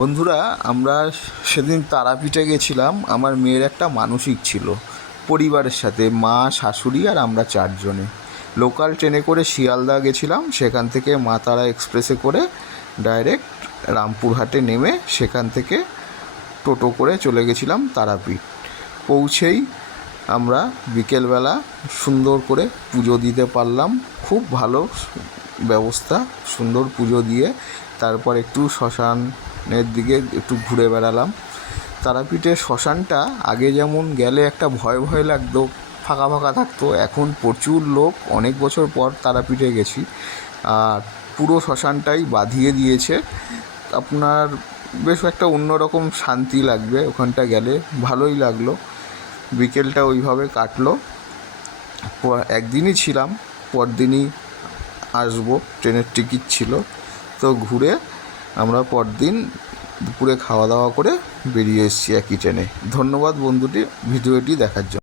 বন্ধুরা, আমরা সেদিন তারাপীঠে গেছিলাম। আমার মেয়ের একটা মানসিক ছিল, পরিবারের সাথে মা, শাশুড়ি আর আমরা চারজনে লোকাল ট্রেনে করে শিয়ালদা গেছিলাম। সেখান থেকে মা তারা এক্সপ্রেসে করে ডাইরেক্ট রামপুরহাটে নেমে সেখান থেকে টোটো করে চলে গেছিলাম তারাপীঠ। পৌঁছেই আমরা বিকেলবেলা সুন্দর করে পুজো দিতে পারলাম। খুব ভালো ব্যবস্থা, সুন্দর পুজো দিয়ে তারপর একটু শ্মশানের দিকে একটু ঘুরে বেড়ালাম। তারাপীঠের শ্মশানটা আগে যেমন গেলে একটা ভয় ভয় লাগতো, ফাঁকা ফাঁকা থাকতো, এখন প্রচুর লোক। অনেক বছর পর তারাপীঠে গেছি, আর পুরো শ্মশানটাই বাঁধিয়ে দিয়েছে। আপনার বেশ একটা অন্যরকম শান্তি লাগবে ওখানটা গেলে, ভালোই লাগলো। বিকেলটা ওইভাবে কাটলো। একদিনই ছিলাম, পরদিনই আসবো, ট্রেনের টিকিট ছিল। তো ঘুরে আমরা পরদিন দুপুরে খাওয়া দাওয়া করে বেরিয়ে এসেছি একই ট্রেনে। ধন্যবাদ ভিডিওটি দেখার জন্য।